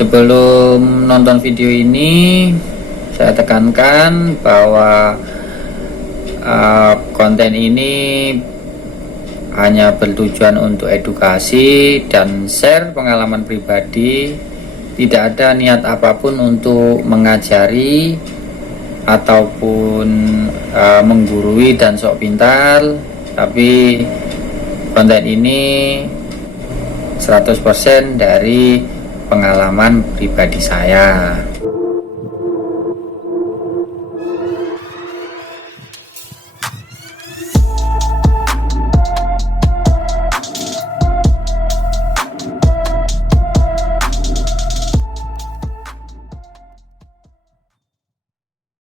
Sebelum nonton video ini, saya tekankan bahwa konten ini hanya bertujuan untuk edukasi dan share pengalaman pribadi. Tidak ada niat apapun untuk mengajari ataupun menggurui dan sok pintar, tapi konten ini 100% dari pengalaman pribadi saya.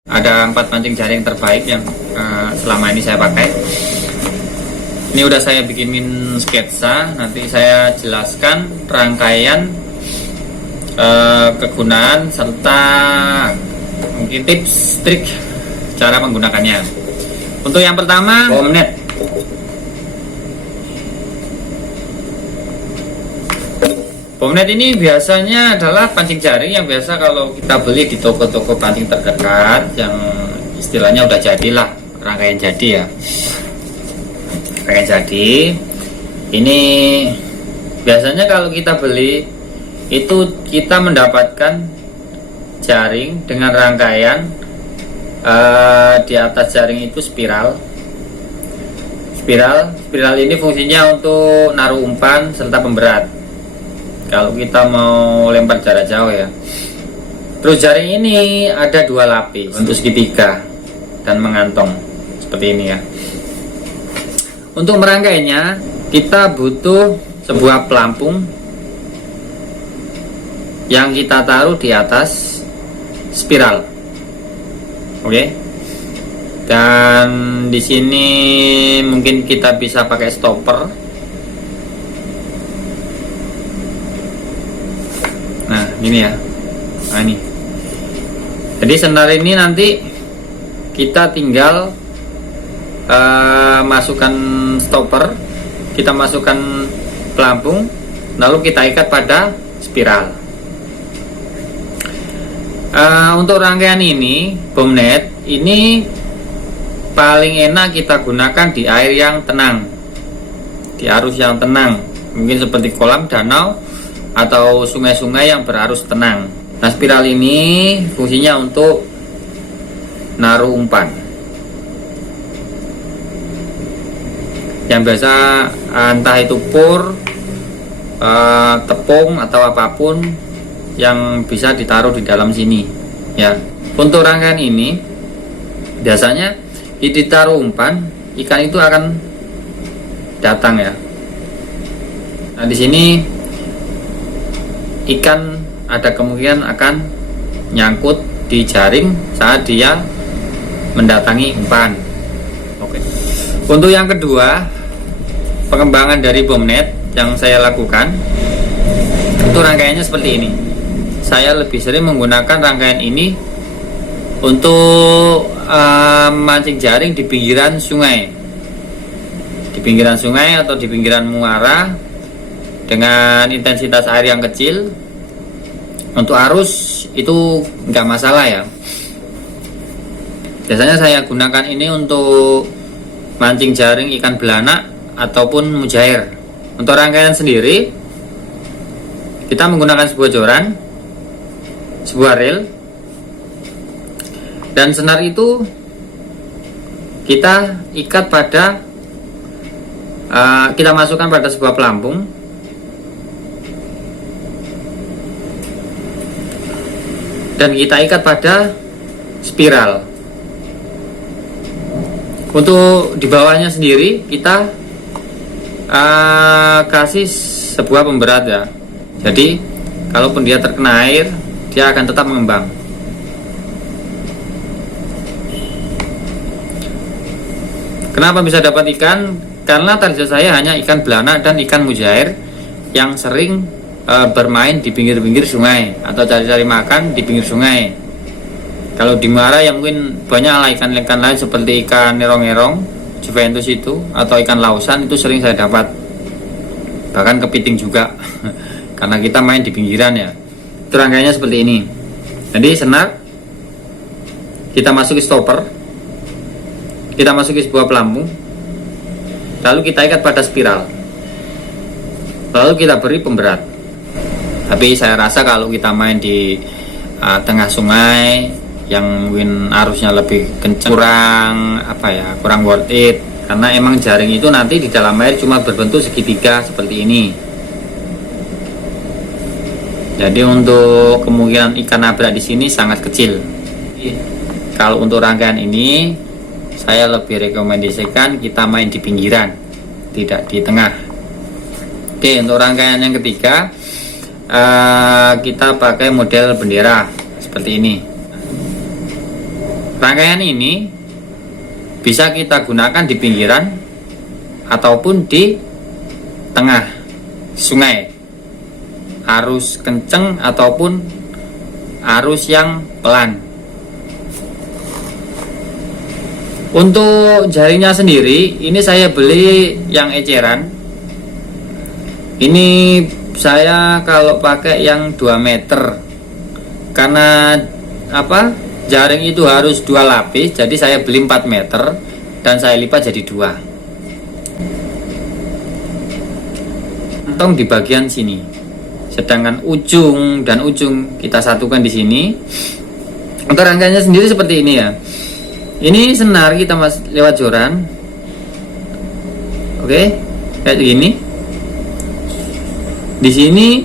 Ada 4 pancing jaring terbaik yang selama ini saya pakai. Ini udah saya bikinin sketsa, nanti saya jelaskan rangkaian, kegunaan serta mungkin tips trik cara menggunakannya. Untuk yang pertama, bomnet. Bomnet ini biasanya adalah pancing jaring yang biasa kalau kita beli di toko-toko pancing terdekat, yang istilahnya udah jadilah, rangkaian jadi ya. Rangkaian jadi ini biasanya kalau kita beli itu kita mendapatkan jaring dengan rangkaian di atas jaring itu spiral ini fungsinya untuk naruh umpan serta pemberat kalau kita mau lempar jarak jauh ya. Terus jaring ini ada 2 lapis untuk segitiga dan mengantong seperti ini ya. Untuk merangkainya kita butuh sebuah pelampung yang kita taruh di atas spiral. Oke. Dan di sini mungkin kita bisa pakai stopper. Nah, ini ya. Nah, ini. Jadi senar ini nanti kita tinggal masukkan stopper, kita masukkan pelampung, lalu kita ikat pada spiral. Untuk rangkaian ini, bomnet ini paling enak kita gunakan di air yang tenang, di arus yang tenang, mungkin seperti kolam, danau, atau sungai-sungai yang berarus tenang. Nah, spiral ini fungsinya untuk naruh umpan. Yang biasa entah itu pur, tepung atau apapun yang bisa ditaruh di dalam sini ya. Untuk rangkaian ini biasanya ditaruh umpan, ikan itu akan datang ya. Nah, di sini ikan ada kemungkinan akan nyangkut di jaring saat dia mendatangi umpan. Oke. Untuk yang kedua, pengembangan dari bomnet yang saya lakukan itu rangkaiannya seperti ini. Saya lebih sering menggunakan rangkaian ini untuk mancing jaring di pinggiran sungai, atau di pinggiran muara dengan intensitas air yang kecil. Untuk arus itu nggak masalah ya. Biasanya saya gunakan ini untuk mancing jaring ikan belanak ataupun mujair. Untuk rangkaian sendiri kita menggunakan sebuah joran, sebuah reel, dan senar itu kita ikat pada kita masukkan pada sebuah pelampung dan kita ikat pada spiral. Untuk di bawahnya sendiri kita kasih sebuah pemberat ya. Jadi kalaupun dia terkena air, dia akan tetap mengembang. Kenapa bisa dapat ikan? Karena target saya hanya ikan belanak dan ikan mujair yang sering bermain di pinggir-pinggir sungai atau cari-cari makan di pinggir sungai. Kalau di muara ya mungkin banyak lah ikan-ikan lain seperti ikan nerong-nerong, Juventus itu, atau ikan lausan itu sering saya dapat. Bahkan kepiting juga karena kita main di pinggiran ya. Itu rangkaiannya seperti ini. Jadi senar kita masuki stopper, kita masuki sebuah pelampung, lalu kita ikat pada spiral, lalu kita beri pemberat. Tapi saya rasa kalau kita main di tengah sungai yang mungkin arusnya lebih kencang, kurang worth it, karena emang jaring itu nanti di dalam air cuma berbentuk segitiga seperti ini. Jadi untuk kemungkinan ikan nabrak di sini sangat kecil. Kalau untuk rangkaian ini saya lebih rekomendasikan kita main di pinggiran, tidak di tengah. Oke, untuk rangkaian yang ketiga kita pakai model bendera seperti ini. Rangkaian ini bisa kita gunakan di pinggiran ataupun di tengah sungai, arus kenceng ataupun arus yang pelan. Untuk jaringnya sendiri, ini saya beli yang eceran. Ini saya kalau pakai yang 2 meter, karena jaring itu harus 2 lapis, jadi saya beli 4 meter dan saya lipat jadi 2. Kantong di bagian sini, sedangkan ujung dan ujung kita satukan di sini. Untuk rangkaiannya sendiri seperti ini ya. Ini senar kita lewat joran. Oke, kayak gini. Di sini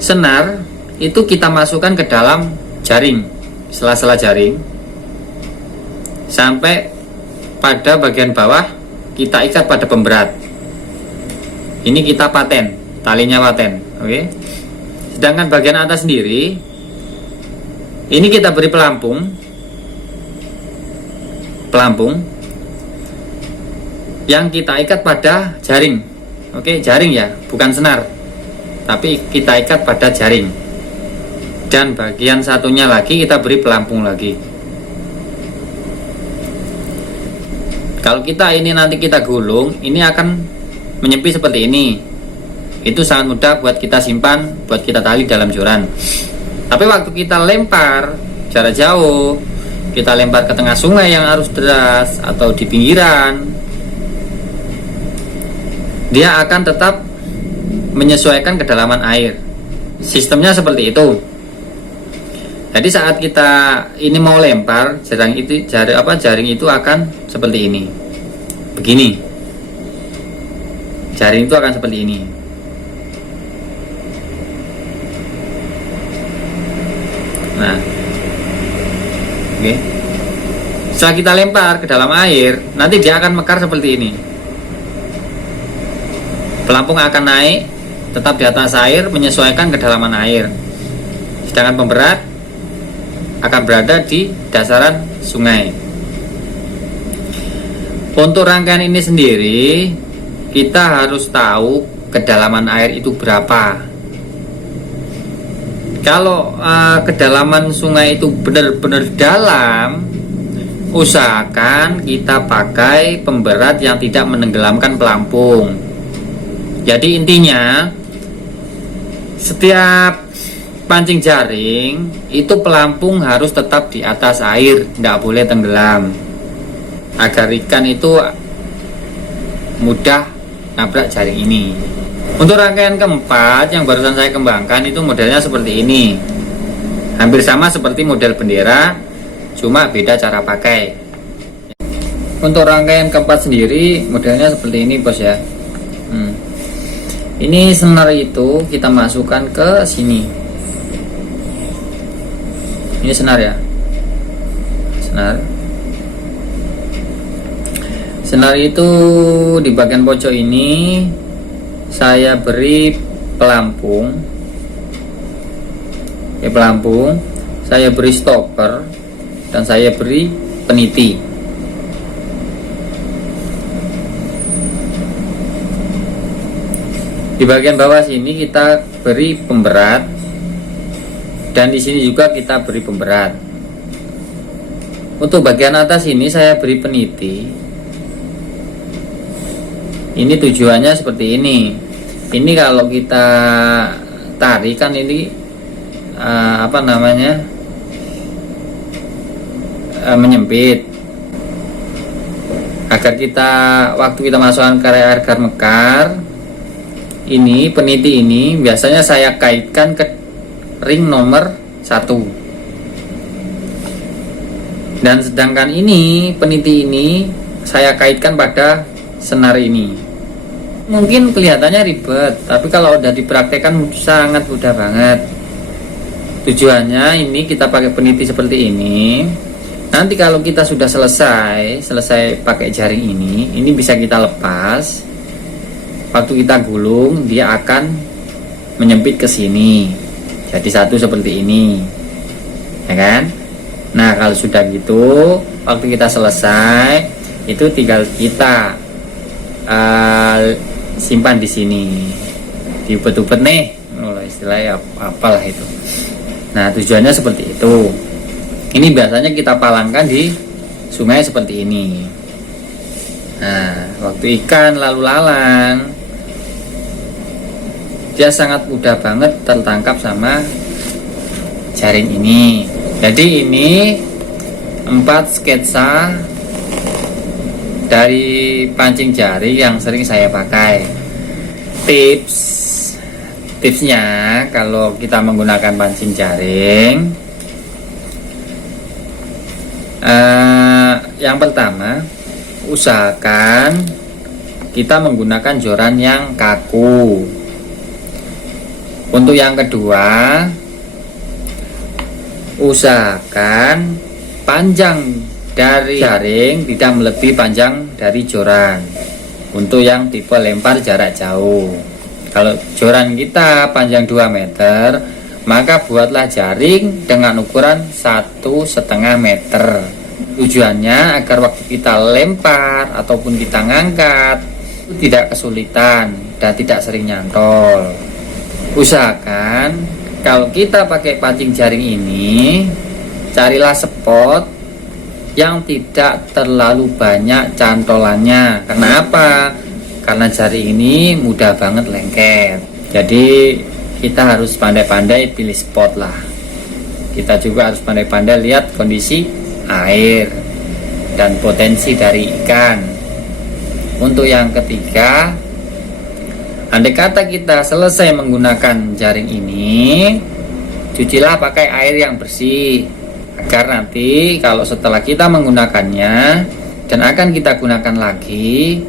senar itu kita masukkan ke dalam jaring, sela-sela jaring, sampai pada bagian bawah kita ikat pada pemberat. Ini kita paten, talinya paten. Oke. Sedangkan bagian atas sendiri ini kita beri pelampung yang kita ikat pada jaring. Oke, jaring ya, bukan senar, tapi kita ikat pada jaring. Dan bagian satunya lagi kita beri pelampung lagi. Kalau kita ini nanti kita gulung, ini akan menyempit seperti ini. Itu sangat mudah buat kita simpan, buat kita tali dalam joran. Tapi waktu kita lempar jarak jauh, kita lempar ke tengah sungai yang arus deras atau di pinggiran, dia akan tetap menyesuaikan kedalaman air. Sistemnya seperti itu. Jadi saat kita ini mau lempar, jaring itu akan seperti ini. Begini. Jaring itu akan seperti ini. Nah, oke. Setelah kita lempar ke dalam air, nanti dia akan mekar seperti ini. Pelampung akan naik, tetap di atas air, menyesuaikan kedalaman air. Sedangkan pemberat akan berada di dasaran sungai. Untuk rangkaian ini sendiri, kita harus tahu kedalaman air itu berapa. Kalau kedalaman sungai itu benar-benar dalam, usahakan kita pakai pemberat yang tidak menenggelamkan pelampung. Jadi intinya, setiap pancing jaring itu pelampung harus tetap di atas air, tidak boleh tenggelam, agar ikan itu mudah nabrak jaring ini. Untuk rangkaian keempat yang barusan saya kembangkan itu modelnya seperti ini, hampir sama seperti model bendera, cuma beda cara pakai. Untuk rangkaian keempat sendiri modelnya seperti ini bos ya. Ini senar itu kita masukkan ke sini. Ini senar ya, senar itu di bagian pojok ini saya beri pelampung, saya beri stopper, dan saya beri peniti. Di bagian bawah sini kita beri pemberat, dan di sini juga kita beri pemberat. Untuk bagian atas ini saya beri peniti. Ini tujuannya seperti ini. Ini kalau kita tarik kan ini apa namanya, menyempit, agar kita waktu kita masukkan ke agar mekar ini, peniti ini biasanya saya kaitkan ke ring nomor 1. Dan sedangkan ini peniti ini saya kaitkan pada senar ini. Mungkin kelihatannya ribet, tapi kalau udah dipraktekkan sangat mudah banget. Tujuannya ini kita pakai peniti seperti ini. Nanti kalau kita sudah selesai pakai jaring ini bisa kita lepas. Waktu kita gulung dia akan menyempit ke sini. Jadi satu seperti ini. Ya kan? Nah, kalau sudah gitu, waktu kita selesai, itu tinggal kita simpan di sini, diupet-upet nih, istilahnya apalah itu. Nah, tujuannya seperti itu. Ini biasanya kita palangkan di sungai seperti ini. Nah, waktu ikan lalu lalang, dia sangat mudah banget tertangkap sama jaring ini. Jadi ini 4 sketsa dari pancing jaring yang sering saya pakai. Tipsnya kalau kita menggunakan pancing jaring, yang pertama, usahakan kita menggunakan joran yang kaku. Untuk yang kedua, usahakan panjang dari jaring tidak melebihi panjang dari joran. Untuk yang tipe lempar jarak jauh, kalau joran kita panjang 2 meter, maka buatlah jaring dengan ukuran 1,5 meter. Tujuannya agar waktu kita lempar ataupun kita ngangkat tidak kesulitan dan tidak sering nyantol. Usahakan kalau kita pakai pancing jaring ini, carilah spot yang tidak terlalu banyak cantolannya. Kenapa? Karena jaring ini mudah banget lengket. Jadi kita harus pandai-pandai pilih spot lah. Kita juga harus pandai-pandai lihat kondisi air dan potensi dari ikan. Untuk yang ketiga, andai kata kita selesai menggunakan jaring ini, cucilah pakai air yang bersih, agar nanti kalau setelah kita menggunakannya dan akan kita gunakan lagi,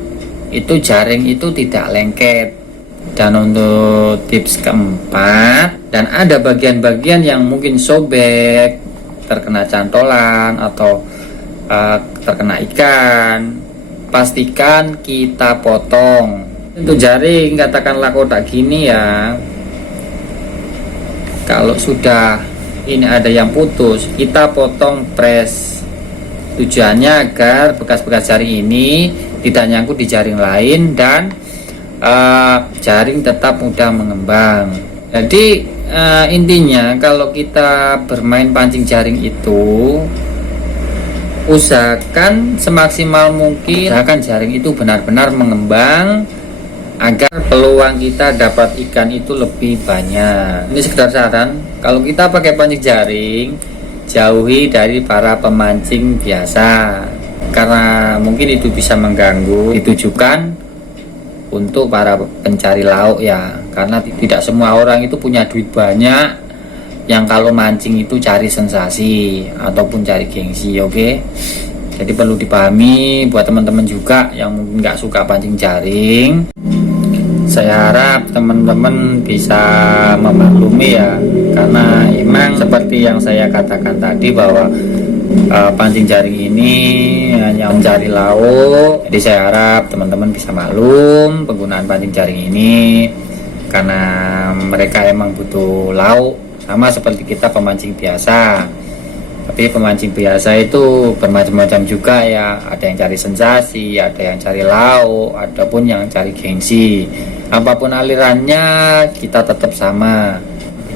itu jaring itu tidak lengket. Dan untuk tips keempat, dan ada bagian-bagian yang mungkin sobek, terkena cantolan atau terkena ikan, pastikan kita potong. Untuk jaring katakanlah kotak gini ya, kalau sudah ini ada yang putus, kita potong press. Tujuannya agar bekas-bekas jaring ini tidak nyangkut di jaring lain dan jaring tetap mudah mengembang. Jadi intinya kalau kita bermain pancing jaring itu, usahakan semaksimal mungkin usahakan jaring itu benar-benar mengembang agar peluang kita dapat ikan itu lebih banyak. Ini sekedar saran, kalau kita pakai pancing jaring, jauhi dari para pemancing biasa, karena mungkin itu bisa mengganggu. Ditujukan untuk para pencari lauk ya, karena tidak semua orang itu punya duit banyak yang kalau mancing itu cari sensasi ataupun cari gengsi. Oke? Jadi perlu dipahami buat teman-teman juga yang mungkin nggak suka pancing jaring. Saya harap teman-teman bisa memaklumi ya, karena emang seperti yang saya katakan tadi bahwa pancing jaring ini hanya mencari lauk. Jadi saya harap teman-teman bisa maklum penggunaan pancing jaring ini, karena mereka emang butuh lauk sama seperti kita pemancing biasa. Tapi pemancing biasa itu bermacam-macam juga ya, ada yang cari sensasi, ada yang cari lauk, ada pun yang cari gengsi. Apapun alirannya kita tetap sama.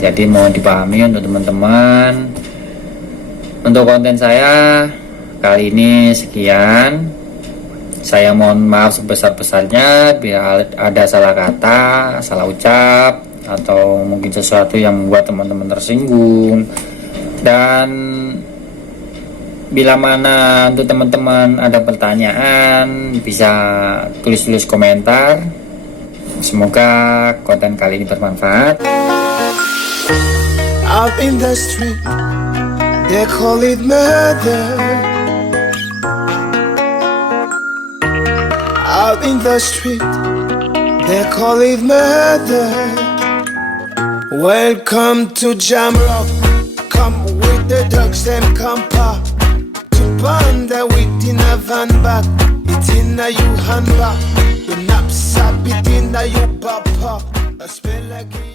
Jadi mohon dipahami untuk teman-teman. Untuk konten saya kali ini sekian. Saya mohon maaf sebesar-besarnya bila ada salah kata, salah ucap, atau mungkin sesuatu yang membuat teman-teman tersinggung. Dan bila mana untuk teman-teman ada pertanyaan, bisa tulis komentar. Semoga konten kali ini bermanfaat. Out in the street, they call it murder. Out in the street, they call it murder. Welcome to Jamrock. Come with the dogs, them come pop. To panda with in a van back. It in a you handbag. The knapsack, it in a you papa. I smell like a